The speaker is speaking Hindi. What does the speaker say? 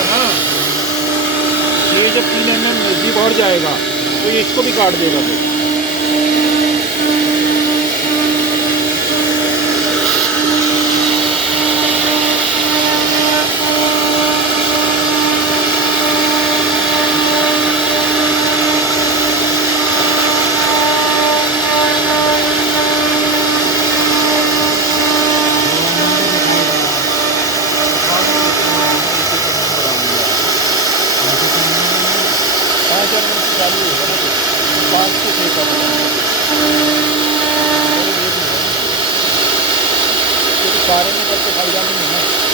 इसका ना, ये जब 3 mm नज़दीक बढ़ जाएगा तो ये इसको भी काट देगा फिर। चालू होगा ना, 5 से 6 का सारे में करके फायदा नहीं है ना।